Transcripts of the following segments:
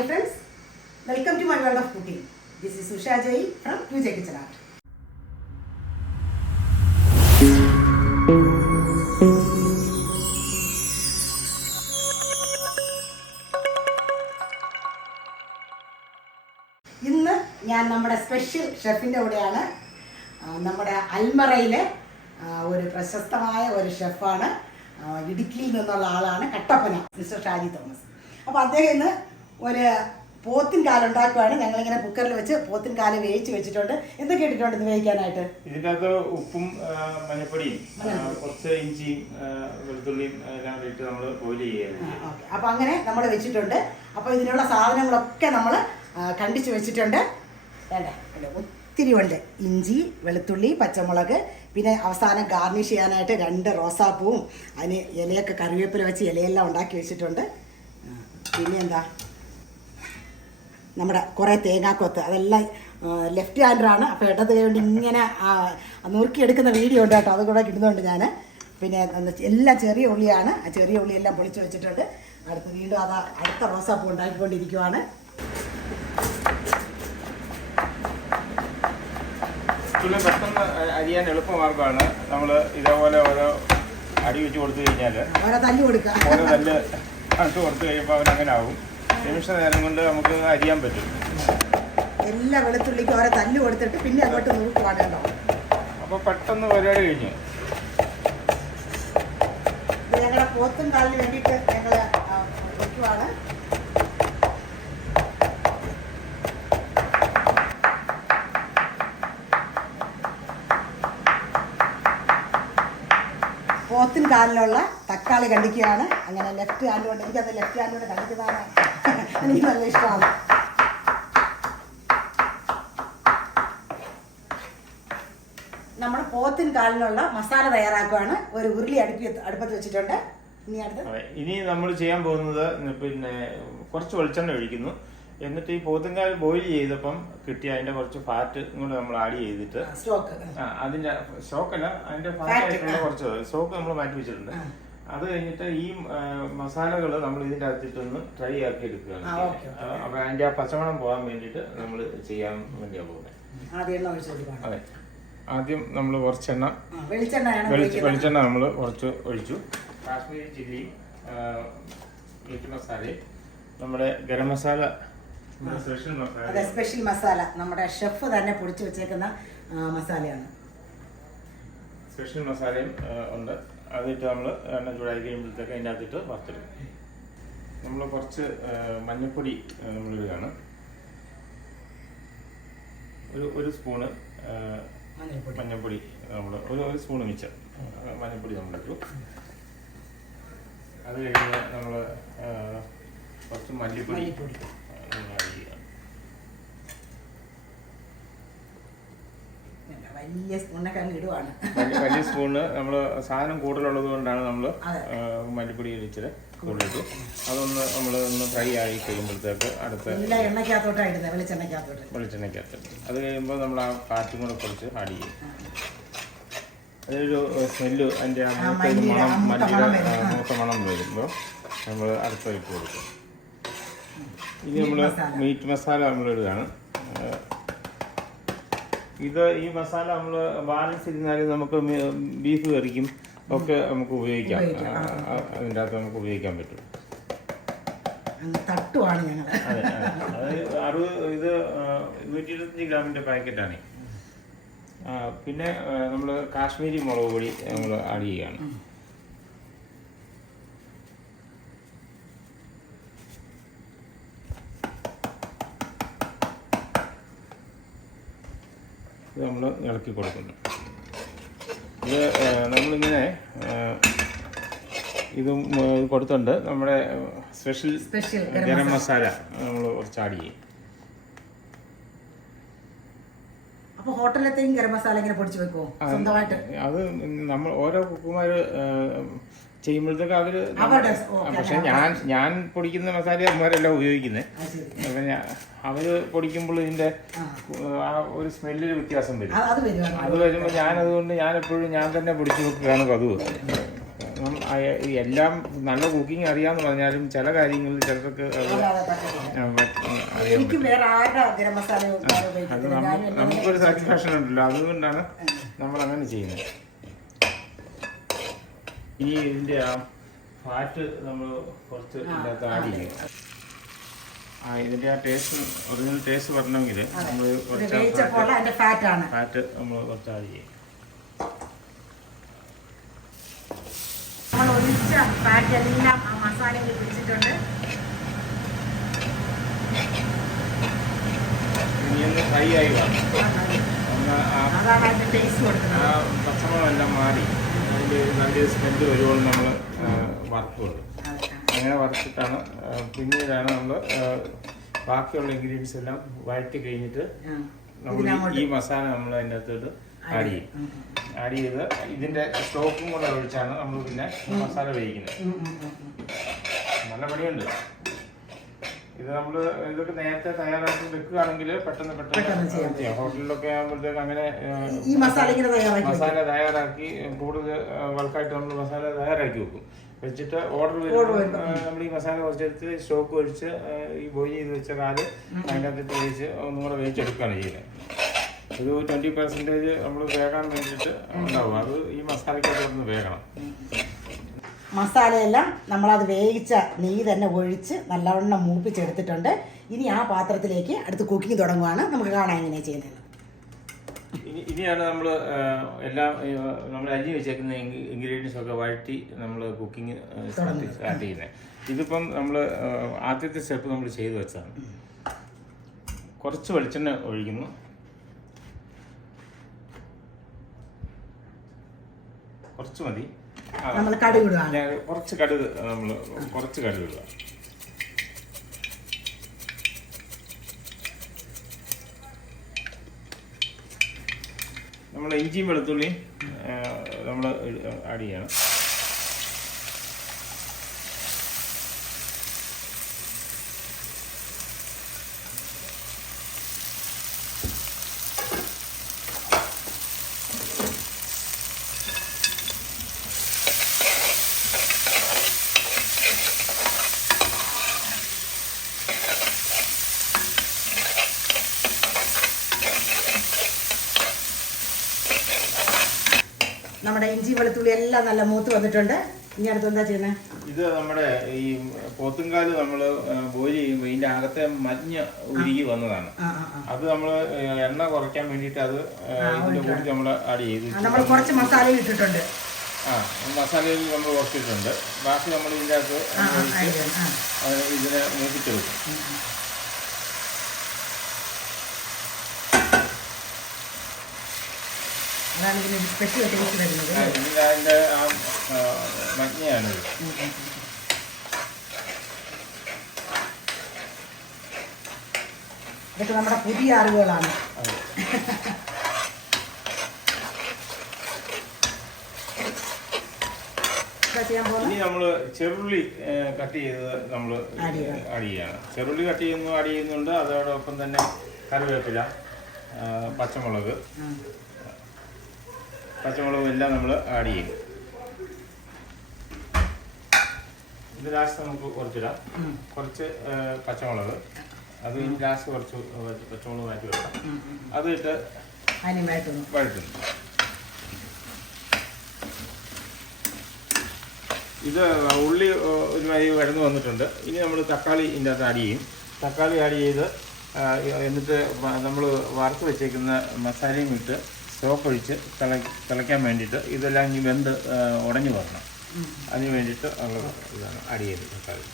Hi welcome to my word of cooking this is is Jayi from two J kitchen art ഇന്ന് ഞാൻ നമ്മുടെ special ഷെഫിന്റെ കൂടെയാണ്. നമ്മുടെ അൽമറയിലെ ഒരു പ്രശസ്തമായ ഒരു ഷെഫാണ് ഇടുക്കിയിൽ നിന്നുള്ള ആളാണ് കട്ടപ്പന മിസ്റ്റർ ഷാജി തോമസ്. അപ്പോൾ അദ്ദേഹം ഇന്ന് ഒരു പോത്തിൻ കാല ഉണ്ടാക്കുവാണ്. ഞങ്ങളിങ്ങനെ കുക്കറിൽ വെച്ച് പോത്തിൻ കാല വേവിച്ച് വെച്ചിട്ടുണ്ട്. എന്തൊക്കെ ഇട്ടിട്ടുണ്ട് ഇത് വേവിക്കാനായിട്ട്? ഇതിനകത്ത് ഉപ്പും മഞ്ഞപ്പൊടിയും കുറച്ച് ഇഞ്ചിയും ആ, വെളുത്തുള്ളിയും എല്ലാം ഇട്ട് നമ്മൾ ബോയിൽ ചെയ്യുകയാണ്. അപ്പൊ അങ്ങനെ നമ്മൾ വെച്ചിട്ടുണ്ട്. അപ്പോൾ ഇതിനുള്ള സാധനങ്ങളൊക്കെ നമ്മൾ കണ്ടിച്ച് വെച്ചിട്ടുണ്ട്. വേണ്ട ഒത്തിരി ഉണ്ട്. ഇഞ്ചി വെളുത്തുള്ളി പച്ചമുളക് പിന്നെ അവസാനം ഗാർണിഷ് ചെയ്യാനായിട്ട് രണ്ട് റോസാപ്പൂവും അതിന് ഇലയൊക്കെ കറിവേപ്പില വെച്ച് ഇലയെല്ലാം ഉണ്ടാക്കി വെച്ചിട്ടുണ്ട്. പിന്നെ എന്താ? നമ്മുടെ കുറേ തേങ്ങാക്കൊത്ത് അതെല്ലാം ലെഫ്റ്റ് ഹാൻഡറാണ് അപ്പോൾ ഇടത് കൈ കൊണ്ട് ഇങ്ങനെ നുറുക്കിയെടുക്കുന്ന വീഡിയോ ഉണ്ട് കേട്ടോ. അതുകൂടെ കിട്ടുന്നുണ്ട് ഞാൻ പിന്നെ എല്ലാ ചെറിയ ഉള്ളിയാണ്. ആ ചെറിയ ഉള്ളിയെല്ലാം പൊളിച്ച് വെച്ചിട്ടുണ്ട്. അടുത്ത് വീണ്ടും അതാ അടുത്ത റോസാപ്പൂ ഉണ്ടാക്കിക്കൊണ്ടിരിക്കുവാണ്. പെട്ടെന്ന് അരിയാൻ എളുപ്പമാർഗമാണ് നമ്മൾ ഇതേപോലെ ഓരോ അടി വെച്ച് കൊടുത്തു കഴിഞ്ഞാൽ ഓരോ തല്ലു കൊടുക്കുക. ഓരോ കൊടുത്തു കഴിയുമ്പോൾ അവനങ്ങനെ ആവും. നിമിഷ നേരം കൊണ്ട് നമുക്ക് അരിയാൻ പറ്റും. എല്ലാ വെളുത്തുള്ളിക്കും ഓരോ തല്ല് കൊടുത്തിട്ട് പിന്നെ അങ്ങോട്ട് നുറുക്കുവാണ് കേട്ടോ അപ്പോൾ പെട്ടെന്ന് പരിപാടി കഴിഞ്ഞു. ഞങ്ങളുടെ പോത്തും കാലിന് വേണ്ടിയിട്ട് ഞങ്ങൾ വയ്ക്കുവാണ് പോത്തിൻ കാലിലുള്ള തക്കാളി കണ്ടിക്കുകയാണ്. അങ്ങനെ ലെഫ്റ്റ് ഹാൻഡ് കൊണ്ട് എനിക്കത് ലെഫ്റ്റ് ഹാൻഡ് കൊണ്ട് കണ്ടിക്കുന്നതാണ്. എനിക്ക് നല്ല ഇഷ്ടമാണ് നമ്മൾ പോത്തിൻ കാലിനുള്ള മസാല തയ്യാറാക്കുവാണ്. ഒരു ഉരുളി അടുപ്പി അടുപ്പത്ത് വെച്ചിട്ടുണ്ട്. ഇനി അടുത്ത. ഇനി നമ്മൾ ചെയ്യാൻ പോകുന്നത് പിന്നെ കുറച്ച് വെളിച്ചെണ്ണ ഒഴിക്കുന്നു. എന്നിട്ട് ഈ പോത്തുംകാൽ ബോയിൽ ചെയ്തപ്പം കിട്ടിയ അതിന്റെ കുറച്ച് ഫാറ്റ് ഇങ്ങോട്ട് നമ്മൾ ആഡ് ചെയ്തിട്ട് സ്റ്റോക്ക് ആ, അതിന്റെ സ്റ്റോക്കല്ല അതിന്റെ ഫാറ്റ് ഫാറ്റായിട്ടുള്ള ആ. കുറച്ച് സ്റ്റോക്ക് നമ്മൾ മാറ്റി വെച്ചിട്ടുണ്ട്. അത് കഴിഞ്ഞിട്ട് ഈ മസാലകൾ നമ്മൾ ഇതിന്റെ അകത്തിട്ടൊന്ന് ട്രൈ ആക്കി എടുക്കുകയാണ്. അപ്പൊ അതിന്റെ ആ പച്ചമണം പോകാൻ വേണ്ടിയിട്ട് നമ്മൾ ചെയ്യാൻ വേണ്ടിയാണ് പോകുന്നത്. ആദ്യം അതെ. നമ്മൾ കുറച്ചെണ്ണ വെളിച്ചെണ്ണ നമ്മൾ കുറച്ച് ഒഴിച്ചു. കാശ്മീരി ചില്ലി മീറ്റ് മസാലയും നമ്മുടെ ഗരം മസാല അതെ സ്പെഷ്യൽ മസാല. നമ്മുടെ ഷെഫ് തന്നെ പൊടിച്ചു വെച്ചേക്കുന്ന മസാലയാണ്. സ്പെഷ്യൽ മസാലയും ഉണ്ട്. അതിട്ട് നമ്മൾ എണ്ണ ചൂടാക്കി കഴിയുമ്പോഴത്തേക്ക് അതിന്റെ അകത്തിട്ട് വറുത്തിടും. നമ്മൾ കുറച്ച് മഞ്ഞപ്പൊടി മഞ്ഞൾപ്പൊടി നമ്മൾ ഇടുകയാണ് ഒരു ഒരു സ്പൂണ് മഞ്ഞൾപ്പൊടി. നമ്മൾ ഒരു ഒരു സ്പൂണ് മിച്ചം. മഞ്ഞൾപ്പൊടി നമ്മൾ ഇട്ടു അത് കഴിഞ്ഞ് നമ്മൾ കുറച്ച് മല്ലിപ്പൊടി മല്ലിപ്പൊടി. നമ്മൾ ആഡ് ചെയ്യുക ഇല്ല, വലിയ സ്പൂണൊക്കെ അങ്ങ് ഇടുവാണ്. വലിയ വലിയ സ്പൂണ് നമ്മൾ സാധനം കൂടുതലുള്ളത് കൊണ്ടാണ് നമ്മൾ. മല്ലിപ്പൊടി ഇടിച്ചത് കൂടുതലിട്ട്. അതൊന്ന് നമ്മൾ ഒന്ന് ഫ്രൈ ആയി കഴിയുമ്പോഴത്തേക്ക് അടുത്ത എല്ലാ എണ്ണയ്ക്കകത്തോട്ടാണ് ഇടുന്നത് വെളിച്ചെണ്ണയ്ക്കകത്തോട്ട്. വെളിച്ചെണ്ണയ്ക്കകത്ത് അത് കഴിയുമ്പോൾ നമ്മൾ ആ കാറ്റും കൂടെ കുറച്ച് ആഡ് ചെയ്യും. അതൊരു സ്മെല്ല് അതിന്റെ ആ മൂത്ത മണം മല്ലിയുടെ മൂത്ത മണം വരുമ്പോൾ നമ്മൾ അടുത്ത ഇട്ട് കൊടുക്കും. ഇനി നമ്മൾ മീറ്റ് മസാല. നമ്മൾ ഇടുകയാണ്. ആ, ഇത് ഈ മസാല നമ്മൾ ബാലൻസ് ഇരുന്നാലും നമുക്ക് ബീഫ് കറിക്കും ഒക്കെ നമുക്ക് ഉപയോഗിക്കാം. അതിന്റെ അകത്ത് നമുക്ക് ഉപയോഗിക്കാൻ പറ്റും. തട്ടുവാണ് ഞങ്ങൾ അതെ അതെ. അറുപത് ഇത് നൂറ്റി ഇരുപത്തഞ്ച് ഗ്രാമിന്റെ പാക്കറ്റാണ്. പിന്നെ നമ്മൾ കാശ്മീരി മുളക് പൊടി നമ്മൾ ആഡ് ചെയ്യുകയാണ്. ഇത് നമ്മൾ ഇളക്കി കൊടുക്കുന്നു. ഇത് നമ്മളിങ്ങനെ ഇത് കൊടുത്തുണ്ട് നമ്മുടെ സ്പെഷ്യൽ സ്പെഷ്യൽ ഗരം മസാല. നമ്മൾ കുറച്ച് ആഡ് ചെയ്യും. അപ്പൊ ഹോട്ടലിലത്തെയും ഗരം മസാല ഇങ്ങനെ പൊടിച്ചു വെക്കുമോ സ്വന്തമായിട്ട്? അത് നമ്മൾ ഓരോ കുക്കുമാർ ചെയ്യുമ്പോഴത്തേക്ക് അവർ പക്ഷെ ഞാൻ ഞാൻ പൊടിക്കുന്ന മസാല അമ്മമാരല്ല ഉപയോഗിക്കുന്നത് അപ്പൊ ഞാൻ അവർ പൊടിക്കുമ്പോൾ ഇതിന്റെ ആ. ഒരു സ്മെല്ലിൽ വ്യത്യാസം വരും. അത് വരുമ്പോ അത് വരുമ്പോൾ ഞാൻ അതുകൊണ്ട് ഞാൻ എപ്പോഴും ഞാൻ തന്നെ പൊടിച്ചു വെക്കുകയാണ് പതിവ്. എല്ലാം നല്ല കുക്കിംഗ് അറിയാന്ന് പറഞ്ഞാലും ചില കാര്യങ്ങളിൽ ചിലർക്ക് അത് നമുക്കൊരു സാറ്റിസ്ഫാക്ഷൻ ഉണ്ടല്ലോ. അതുകൊണ്ടാണ് നമ്മൾ അങ്ങനെ ചെയ്യുന്നത്. ഇനി ഇതിന്റെ ആ ഫാറ്റ് നമ്മൾ കുറച്ച് ഇതിനകത്ത് ആഡ് ചെയ്യും. ആ ഇതിന്റെ ആ ടേസ്റ്റ് ഒറിജിനൽ ടേസ്റ്റ് വരണമെങ്കിൽ നമ്മൾ കുറച്ച് ഫാറ്റ് നമ്മൾ കുറച്ച് ആഡ് ചെയ്യും. ഫാറ്റ് എല്ലാം ആ മസാലയിൽ പിടിച്ചിട്ടുണ്ട്. ഫ്രൈ ആയി വരണം ഒന്ന് ആ പച്ചമുളകെല്ലാം മാറി. നല്ല സ്മെല്ല് വരുമ്പോൾ നമ്മൾ വറുത്തുള്ളൂ അങ്ങനെ വറുത്തിട്ടാണ് പിന്നീടാണ് നമ്മൾ ബാക്കിയുള്ള ഇൻഗ്രീഡിയൻസ് എല്ലാം വഴറ്റി കഴിഞ്ഞിട്ട് നമ്മൾ ഈ- മസാല നമ്മൾ അതിന്റെ അകത്തോട്ട് ആഡ് ചെയ്യും. ആഡ് ചെയ്ത് ഇതിന്റെ സ്റ്റോക്കും കൂടെ ഒഴിച്ചാണ് നമ്മൾ പിന്നെ മസാല വേവിക്കുന്നത്. നല്ല പണിയുണ്ട്. ഇത് നമ്മൾ ഇതൊക്കെ നേരത്തെ തയ്യാറാക്കി വെക്കുകയാണെങ്കിൽ പെട്ടെന്ന് പെട്ടെന്ന് ചെയ്യാം ഹോട്ടലിലൊക്കെ ആകുമ്പോഴത്തേക്ക് അങ്ങനെ ഈ മസാല തയ്യാറാക്കി കൂടുതൽ ബൾക്കായിട്ട് നമ്മൾ മസാല തയ്യാറാക്കി വെക്കും. വെച്ചിട്ട് ഓർഡർ വരുമ്പോൾ നമ്മൾ ഈ മസാല കുറച്ചെടുത്ത് സ്റ്റോക്ക് ഒഴിച്ച് ഈ ബോയിൽ ചെയ്ത് വെച്ച കാൽ അതിന്റെ അകത്തിട്ട് വേവിച്ച് ഒന്നും കൂടെ വേവിച്ചെടുക്കുകയാണ് ചെയ്യുന്നത്. ഒരു ട്വന്റി പെർസെന്റേജ് നമ്മൾ വേകാൻ വേണ്ടിയിട്ട് ഉണ്ടാവും. അത് ഈ മസാലയ്ക്ക് വേഗണം വേകണം. മസാലയെല്ലാം നമ്മളത് വേവിച്ച നെയ്യ് തന്നെ ഒഴിച്ച് നല്ലവണ്ണം മൂപ്പിച്ചെടുത്തിട്ടുണ്ട്. ഇനി ആ പാത്രത്തിലേക്ക് അടുത്ത് കുക്കിംഗ് തുടങ്ങുവാണ്. നമുക്ക് കാണാം എങ്ങനെയാണ് ചെയ്യുന്നത്. ഇനി ഇനിയാണ് നമ്മൾ എല്ലാം നമ്മൾ അരിഞ്ഞ് വെച്ചേക്കുന്ന ഇൻഗ്രീഡിയൻസ് ഒക്കെ വഴറ്റി നമ്മൾ കുക്കിംഗ് സ്റ്റാർട്ട് ചെയ്യുന്നത് ഇതിപ്പം നമ്മൾ ആദ്യത്തെ സ്റ്റെപ്പ് നമ്മൾ ചെയ്തു വെച്ചതാണ്. കുറച്ച് വെളിച്ചെണ്ണ ഒഴിക്കുന്നു. കുറച്ച് മതി. നമ്മൾ കടുക് ഇടുകയാണ് കുറച്ച് കടുക് നമ്മൾ കുറച്ച് കടുക് ഇടുക. നമ്മൾ ഇഞ്ചിയും വെളുത്തുള്ളിയും നമ്മൾ ആഡ് ചെയ്യണം നമ്മുടെ ഇഞ്ചി വെളുത്തുള്ളി എല്ലാം നല്ല മൂത്ത് വന്നിട്ടുണ്ട്. ഇനി അടുത്ത് എന്താ ചെയ്യുന്നത് ഇത് നമ്മുടെ ഈ പോത്തുംകാൽ നമ്മൾ ബോയിൽ ചെയ്യുമ്പോൾ ഇതിന്റെ അകത്തെ മഞ്ഞ ഉരുകി വന്നതാണ്. അത് നമ്മൾ എണ്ണ കുറയ്ക്കാൻ വേണ്ടിയിട്ട് അത് ഇതിന്റെ കൂടി നമ്മൾ ആഡ് ചെയ്ത് നമ്മൾ കുറച്ച് മസാല ഇട്ടിട്ടുണ്ട്. ആ മസാലയിൽ നമ്മൾ കുറച്ചിട്ടുണ്ട്. ബാക്കി നമ്മൾ ഇതിന്റെ അകത്ത് ഇതിനെ മൂപ്പിച്ചെടുക്കും. അതാണ് ഇതിന് സ്പെഷ്യൽ ടേസ്റ്റ് വരുന്നത്. അതിന്റെ ആ ഉം. ഇതൊക്കെ നമ്മുടെ പുതിയ അറിവുകളാണ്. ഇനി നമ്മൾ ചെറുള്ളി കട്ട് ചെയ്തത് നമ്മൾ. ആഡ് ചെയ്യാണ് ചെറുള്ളി കട്ട് ചെയ്യുന്നു ആഡ് ചെയ്യുന്നുണ്ട് അതോടൊപ്പം തന്നെ കറിവേപ്പില പച്ചമുളക്. പച്ചമുളകും എല്ലാം നമ്മൾ ആഡ് ചെയ്യും. ഇത് ലാസ്റ്റ് നമുക്ക് കുറച്ചിടാം. കുറച്ച് പച്ചമുളക്. അത് ലാസ്റ്റ് കുറച്ച് പച്ചമുളക് മാറ്റി വെക്കാം. അത് ഇട്ട് വഴറ്റുന്നു. ഇത് ഉള്ളി ഒരു വഴി വഴന്നു വന്നിട്ടുണ്ട്. ഇനി നമ്മൾ തക്കാളി ഇതിന്റെ അകത്ത് ആഡ് ചെയ്യും. തക്കാളി ആഡ് ചെയ്ത് എന്നിട്ട് നമ്മൾ വറുത്ത് വെച്ചേക്കുന്ന മസാലയും ഇട്ട് സ്റ്റോക്ക് ഒഴിച്ച് തിള തിളയ്ക്കാൻ വേണ്ടിയിട്ട് ഇതെല്ലാം ഇനി വെന്ത് ഉടഞ്ഞു വരണം. അതിന് വേണ്ടിയിട്ട് നമ്മൾ ഇതാണ് അടി ചെയ്ത് തക്കാളി.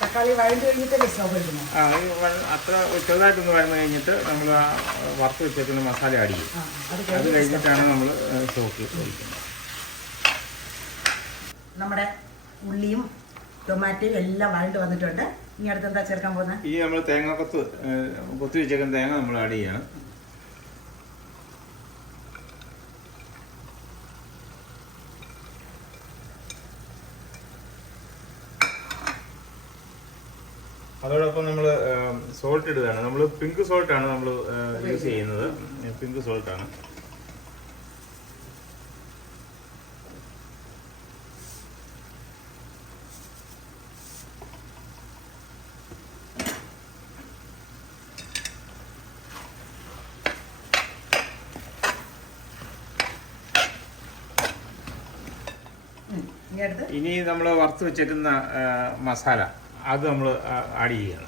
തക്കാളി വഴണ്ട് കഴിഞ്ഞിട്ടല്ലേ സ്റ്റോപ്പ് കഴിക്കുന്നത് ആ ഈ വഴ- അത്ര ചെറുതായിട്ടൊന്ന് വഴന്നു കഴിഞ്ഞിട്ട് നമ്മൾ ആ വറുത്ത് വെച്ചേക്കുന്ന മസാല അടിക്കും അത് അത് കഴിഞ്ഞിട്ടാണ് നമ്മൾ സ്റ്റോക്ക് ഒഴിക്കുന്നത്. നമ്മുടെ ഉള്ളിയും ടൊമാറ്റോയും എല്ലാം വഴണ്ട് വന്നിട്ടുണ്ട്. ഇനി അടുത്ത് എന്താ ചേർക്കാൻ പോകുന്നത് ഈ നമ്മൾ തേങ്ങ കൊത്ത് കൊത്തി വെച്ചേക്കുന്ന തേങ്ങ നമ്മൾ ആഡ് ചെയ്യണം. അതോടൊപ്പം നമ്മൾ സോൾട്ട് ഇടുകയാണ്. നമ്മൾ പിങ്ക് സോൾട്ടാണ് നമ്മൾ യൂസ് ചെയ്യുന്നത്. പിങ്ക് സോൾട്ടാണ് ഇനി നമ്മൾ വറുത്ത് വെച്ചേക്കുന്ന മസാല. അത് നമ്മൾ ആഡ് ചെയ്യണം.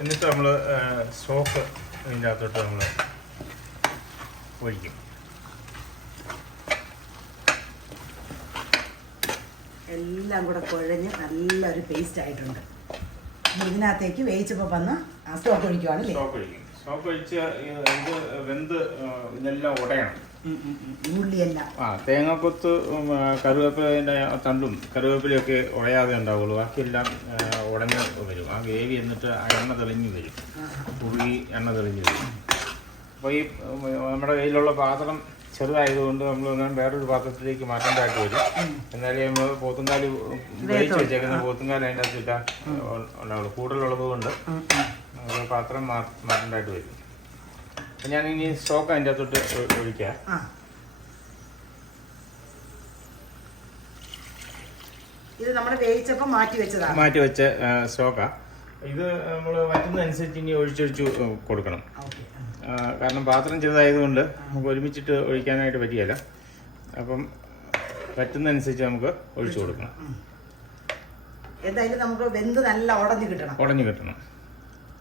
എന്നിട്ട് നമ്മൾ സോപ്പ് ഇതിന്റെ അകത്തോട്ട് നമ്മൾ ഒഴിക്കും. എല്ലാം കൂടെ കുഴഞ്ഞ് നല്ലൊരു പേസ്റ്റ് ആയിട്ടുണ്ട്. ഇതിനകത്തേക്ക് വേവിച്ചപ്പോൾ വന്ന് ആ സ്റ്റോക്ക് ഒഴിക്കുവാണ് അല്ലേ സോപ്പ് ഒഴിക്കും ഒഴിച്ച് ഇത് വെന്ത് ഇതെല്ലാം ഉടയണം. ഉള്ളിയെല്ലാം. ആ തേങ്ങാക്കൊത്ത് ആ, തണ്ടും കറിവേപ്പിലൊക്കെ ഉടയാതെ ഉണ്ടാവുള്ളൂ. ബാക്കിയെല്ലാം ഉടഞ്ഞ് വരും. ആ വേവി എന്നിട്ട് ആ എണ്ണ തെളിഞ്ഞു വരും. കുറുകി എണ്ണ തെളിഞ്ഞു വരും. അപ്പോൾ ഈ നമ്മുടെ കയ്യിലുള്ള പാത്രം ചെറുതായതുകൊണ്ട് നമ്മൾ വേറൊരു പാത്രത്തിലേക്ക് മാറ്റേണ്ടതായിട്ട് വരും. എന്നാലേ നമ്മൾ പോത്തുംകാൽ വേവിച്ച് വെച്ചേക്കുന്ന പോത്തുംകാൽ അതിന്റെ അകത്ത് ഇട്ടാ ഉണ്ടാവുള്ളൂ കൂടുതലുള്ളത് കൊണ്ട് പാത്രം മാറ്റേണ്ടതായിട്ട് വരും. അപ്പം ഞാൻ ഇനി സ്റ്റോക്ക് അതിന്റെ അകത്തോട്ട് ഒഴിക്കാം. ഇത് വേവിച്ചപ്പോൾ മാറ്റി വെച്ചതാണ് മാറ്റി വെച്ച സ്റ്റോക്കാ. ഇത് നമ്മൾ വറ്റുന്നതനുസരിച്ച് ഇനി ഒഴിച്ചൊഴിച്ചു കൊടുക്കണം. ഓക്കെ. കാരണം പാത്രം ചെറുതായതുകൊണ്ട് നമുക്ക് ഒരുമിച്ചിട്ട് ഒഴിക്കാനായിട്ട് പറ്റിയല്ല. അപ്പം പറ്റുന്നതനുസരിച്ച് നമുക്ക് ഒഴിച്ചു കൊടുക്കണം. എന്തായാലും നമുക്ക് വെന്ത് നല്ല ഉടഞ്ഞു കിട്ടണം. ഉടഞ്ഞു കിട്ടണം.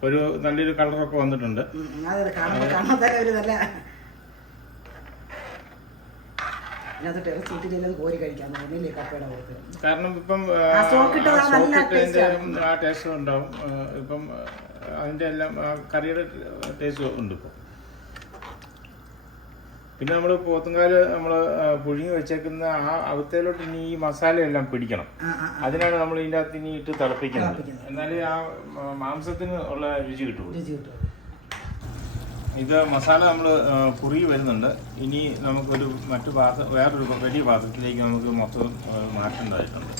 ഒരു നല്ലൊരു കളറൊക്കെ വന്നിട്ടുണ്ട്. കാരണം ഇപ്പം ആ ടേസ്റ്റ് ഉണ്ടാവും. ഇപ്പം അതിന്റെ എല്ലാം ആ കറിയുടെ ടേസ്റ്റ് ഉണ്ട് ഇപ്പോൾ പിന്നെ നമ്മൾ പോത്തുംകാൽ നമ്മൾ പുഴുങ്ങി വെച്ചേക്കുന്ന ആ അവത്തേലോട്ട് ഇനി ഈ മസാലയെല്ലാം പിടിക്കണം. അതിനാണ് നമ്മൾ ഇതിന്റെ അകത്ത് ഇനി ഇട്ട് തിളപ്പിക്കുന്നത്. എന്നാലേ ആ മാംസത്തിന് ഉള്ള രുചി കിട്ടുള്ളൂ. കിട്ടും. ഇത് മസാല നമ്മൾ കുറുകി വരുന്നുണ്ട്. ഇനി നമുക്കൊരു മറ്റു പാത്രം വേറൊരു വലിയ പാത്രത്തിലേക്ക് നമുക്ക് മൊത്തം മാറ്റേണ്ടതായിട്ടുണ്ട്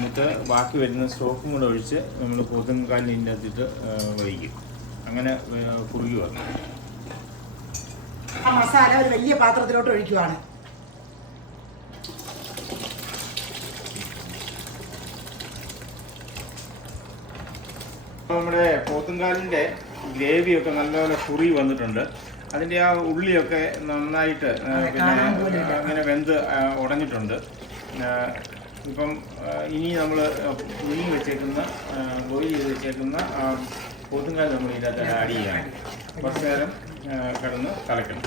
എന്നിട്ട് ബാക്കി വരുന്ന സ്റ്റോക്കും കൂടെ ഒഴിച്ച് നമ്മൾ ഇതിന്റെ അകത്തിട്ട് വൈകും വഹിക്കും അങ്ങനെ കുറുകി വന്നു ആ മസാല ഒരു വലിയ പാത്രത്തിലോട്ട് ഒഴിക്കുവാണ്. നമ്മുടെ പോത്തുംകാലിന്റെ ഗ്രേവിയൊക്കെ നല്ലപോലെ കുറി വന്നിട്ടുണ്ട്. അതിന്റെ ആ ഉള്ളിയൊക്കെ നന്നായിട്ട് പിന്നെ അങ്ങനെ വെന്ത് ഉടഞ്ഞിട്ടുണ്ട്. ഇപ്പം ഇനി നമ്മൾ പുഴുങ്ങി വെച്ചേക്കുന്ന ബോയിൽ ചെയ്ത് വെച്ചേക്കുന്ന ആ, പോത്തുംകാൽ നമ്മൾ ഇതിനകത്ത് ആഡ് ചെയ്യണം. കുറച്ച് നേരം കിടന്ന് തിളയ്ക്കണം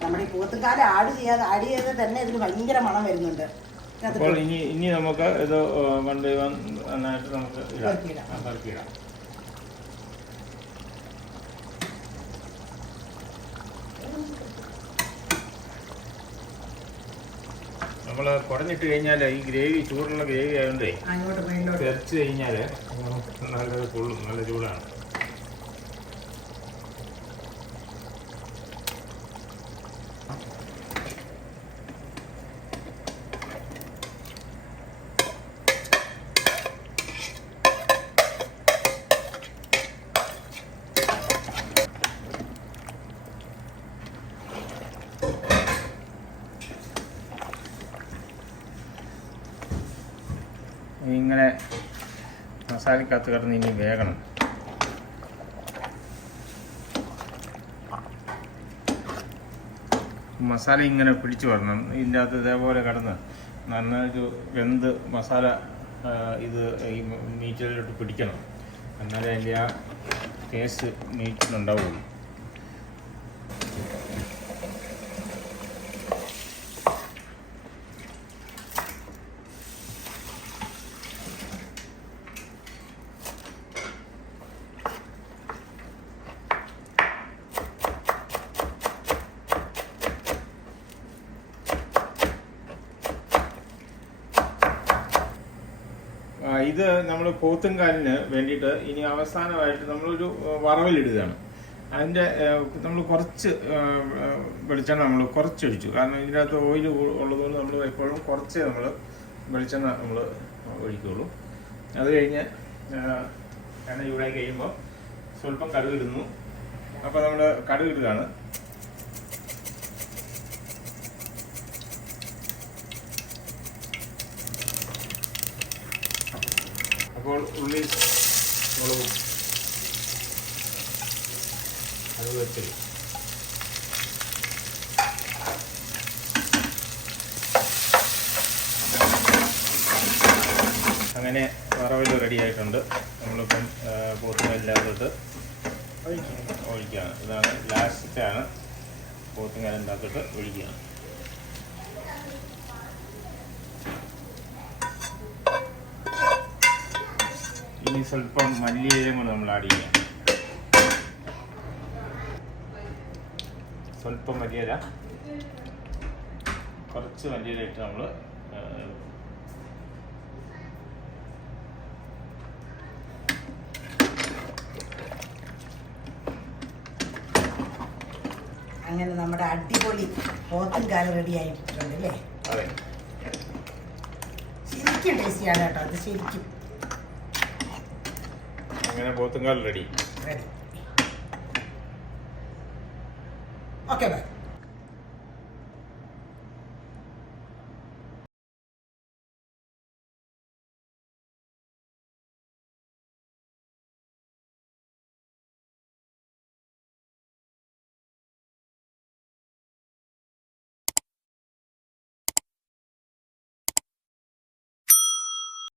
നമ്മുടെ ഈ പോത്തുകാല ആഡ് ചെയ്യാതെ ആഡ് ചെയ്ത് തന്നെ ഇതിന് ഭയങ്കര മണം വരുന്നുണ്ട്. അപ്പോൾ ഇനി ഇനി നമുക്ക് ഇത് വൺ ബൈ വൺ നന്നായിട്ട് നമുക്ക് ഇടാം. പെറുക്കിയിടാം. നമ്മൾ കുറഞ്ഞിട്ട് കഴിഞ്ഞാൽ ഈ ഗ്രേവി ചൂടുള്ള ഗ്രേവി ആയതുകൊണ്ടേ തെറിച്ച് കഴിഞ്ഞാൽ നല്ലത് കൊള്ളും നല്ല ചൂടാണ് ഇങ്ങനെ മസാലക്കകത്ത് കിടന്ന് ഇനി വേകണം. മസാല ഇങ്ങനെ പിടിച്ചു വരണം. ഇതിന്റെ അകത്ത് ഇതേപോലെ കിടന്ന് നന്നായിട്ട് വെന്ത് മസാല ഇത് ഈ മീറ്റിലോട്ട് പിടിക്കണം. എന്നാലേ അതിന്റെ ആ ടേസ്റ്റ് മീറ്റിനുണ്ടാവുള്ളൂ ആ, ഇത് നമ്മൾ പോത്തുംകാലിന് വേണ്ടിയിട്ട് ഇനി അവസാനമായിട്ട് നമ്മളൊരു വറവിലിടുകയാണ്. അതിന്റെ നമ്മൾ കുറച്ച് വെളിച്ചെണ്ണ നമ്മൾ കുറച്ചൊഴിച്ചു. കാരണം ഇതിനകത്ത് ഓയിൽ ഉള്ളതുകൊണ്ട് നമ്മൾ എപ്പോഴും കുറച്ച് നമ്മൾ വെളിച്ചെണ്ണ നമ്മൾ ഒഴിക്കുള്ളൂ. അത് കഴിഞ്ഞ് എണ്ണ ചൂടായി കഴിയുമ്പോൾ സ്വല്പം കടുകിടുന്നു. അപ്പോൾ നമ്മൾ കടുക് അപ്പോൾ ഉള്ളി മുളകും അത് വെച്ച് അങ്ങനെ വറവിൽ റെഡി ആയിട്ടുണ്ട്. നമ്മളിപ്പം പോത്തുകല്ലിനകത്തോട്ട് ഒഴിക്കുകയാണ്. ഇതാണ് ലാസ്റ്റാണ് പോത്തുകല്ലിനകത്തോട്ട് ഒഴിക്കുകയാണ് ഇനി സ്വല്പം മല്ലിയിലയും കൂടെ നമ്മൾ ആഡ് ചെയ്യാം. സ്വല്പം മല്ലിയില കുറച്ച് മല്ലിയില ഇട്ട് നമ്മൾ അങ്ങനെ നമ്മുടെ അടിപൊളി പോത്തും കാല റെഡി ആയിട്ടുണ്ട് അല്ലേ? അതെ. ശരിക്കും ടേസ്റ്റിയാണ് കേട്ടോ അത് ശരിക്കും. അങ്ങനെ പോത്തുങ്കാൽ റെഡി റെഡി ഓക്കെ ബൈ